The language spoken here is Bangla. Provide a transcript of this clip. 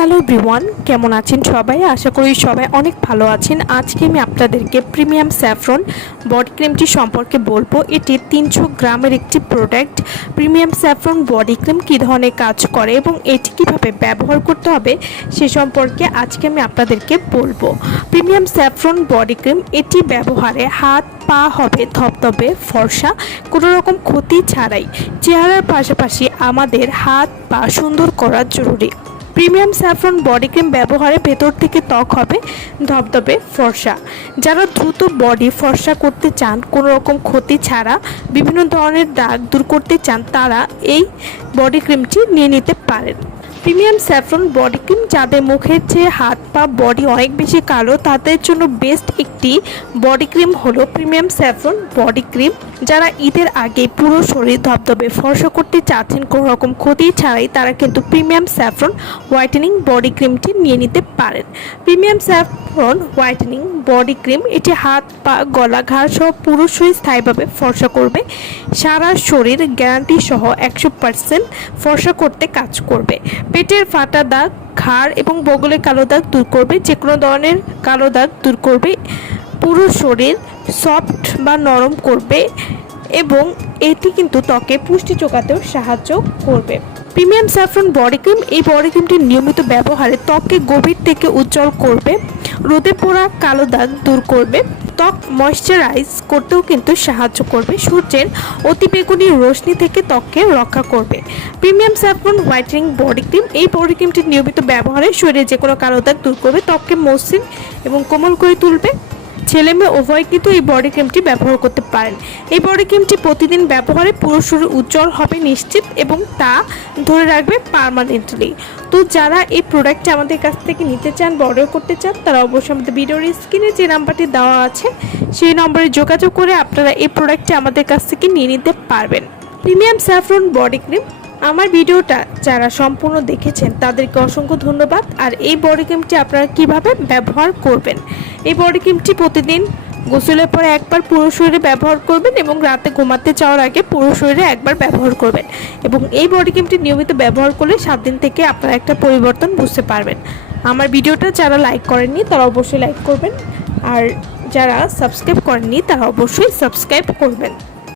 হ্যালো এভরিওয়ান কেমন আছেন সবাই? আশা করি সবাই অনেক ভালো আছেন। আজকে আমি আপনাদেরকে প্রিমিয়াম স্যাফরন বডি ক্রিমটি সম্পর্কে বলব। এটি তিনশো গ্রামের একটি product premium saffron body cream কী ধরনের কাজ করে এবং এটি কীভাবে ব্যবহার করতে হবে সে সম্পর্কে আজকে আমি আপনাদেরকে বলব। প্রিমিয়াম স্যাফরন বডি ক্রিম, এটি ব্যবহারে হাত, পা হবে ধবধবে, ফর্সা, কোনো রকম ক্ষতি ছাড়াই। চেহারার পাশাপাশি আমাদের হাত, পা সুন্দর করা জরুরি। প্রিমিয়াম স্যাফরন বডি ক্রিম ব্যবহারে ভেতর থেকে ত্বক হবে ধবধবে ফর্সা। যারা দ্রুত বডি ফর্সা করতে চান কোনো রকম ক্ষতি ছাড়া বিভিন্ন ধরনের দাগ দূর করতে চান, তারা এই বডি ক্রিমটি নিয়ে নিতে পারেন। প্রিমিয়াম স্যাফরন বডি ক্রিম যাদের মুখের চেয়ে হাত পা, বডি অনেক বেশি কালো, তাদের জন্য বেস্ট একটি বডি ক্রিম হলো প্রিমিয়াম স্যাফরন বডি ক্রিম। যারা ঈদের আগে পুরো শরীর ধবধবে, ফর্সা করতে চাচ্ছেন কোনো রকম ক্ষতি ছাড়াই তারা কিন্তু প্রিমিয়াম স্যাফরন হোয়াইটেনিং বডি ক্রিমটি নিয়ে নিতে পারেন। Premium saffron whitening body cream, এটি হাত পা, গলা ঘাড় সহ পুরো শরীর স্থায়ীভাবে ফর্সা করবে। সারা শরীর গ্যারান্টি সহ একশো পার্সেন্ট ফর্সা করতে কাজ করবে। পেটের ফাটা দাগ, ঘাড় এবং বগলে কালো দাগ দূর করবে। যে কোনো ধরনের কালো দাগ দূর করবে। পুরো শরীর সফট বা নরম করবে এবং এটি কিন্তু ত্বকে পুষ্টি যোগাতেও সাহায্য করবে। প্রিমিয়াম স্যাফরন বডি ক্রিম, এই বডি ক্রিমটি নিয়মিত ব্যবহারে ত্বককে গভীর থেকে উজ্জ্বল করবে। রোদে পোড়া কালো দাগ দূর করবে। ত্বক ময়শ্চারাইজ করতেও কিন্তু সাহায্য করবে। সূর্যের অতিবেগুনি রশ্মি থেকে ত্বককে রক্ষা করবে। Premium saffron whitening body cream, এই বডি ক্রিমটি নিয়মিত ব্যবহারে শরীরে যে কোনো কালো দাগ দূর করবে। ত্বককে মসৃণ এবং কোমল করে তুলবে। ছেলে মেয়ে উভয় কিন্তু এই বডি ক্রিমটি ব্যবহার করতে পারেন। এই বডি ক্রিমটি প্রতিদিন ব্যবহারে পুরো শরীর উজ্জ্বল হবে নিশ্চিত এবং তা ধরে রাখবে পারমানেন্টলি তো যারা এই প্রোডাক্টটি আমাদের কাছ থেকে নিতে চান অর্ডার করতে চান, তারা অবশ্যই আমাদের ভিডিওর স্ক্রিনে যে নাম্বারটি দেওয়া আছে, সেই নম্বরে যোগাযোগ করে আপনারা এই প্রোডাক্টটি আমাদের কাছ থেকে নিয়ে নিতে পারবেন। প্রিমিয়াম স্যাফরন বডি ক্রিম আমার ভিডিওটা যারা সম্পূর্ণ দেখেছেন, তাদেরকে অসংখ্য ধন্যবাদ। আর এই বডি ক্রিমটি আপনারা কীভাবে ব্যবহার করবেন? এই বডি ক্রিমটি প্রতিদিন গোসলের পরে একবার পুরো শরীরে ব্যবহার করবেন এবং রাতে ঘুমাতে যাওয়ার আগে পুরো শরীরে একবার ব্যবহার করবেন। এবং এই বডি ক্রিমটি নিয়মিত ব্যবহার করলে সাত দিন থেকে আপনারা একটা পরিবর্তন বুঝতে পারবেন। আমার ভিডিওটা যারা লাইক করেননি, তারা অবশ্যই লাইক করবেন। আর যারা সাবস্ক্রাইব করেননি, তারা অবশ্যই সাবস্ক্রাইব করবেন।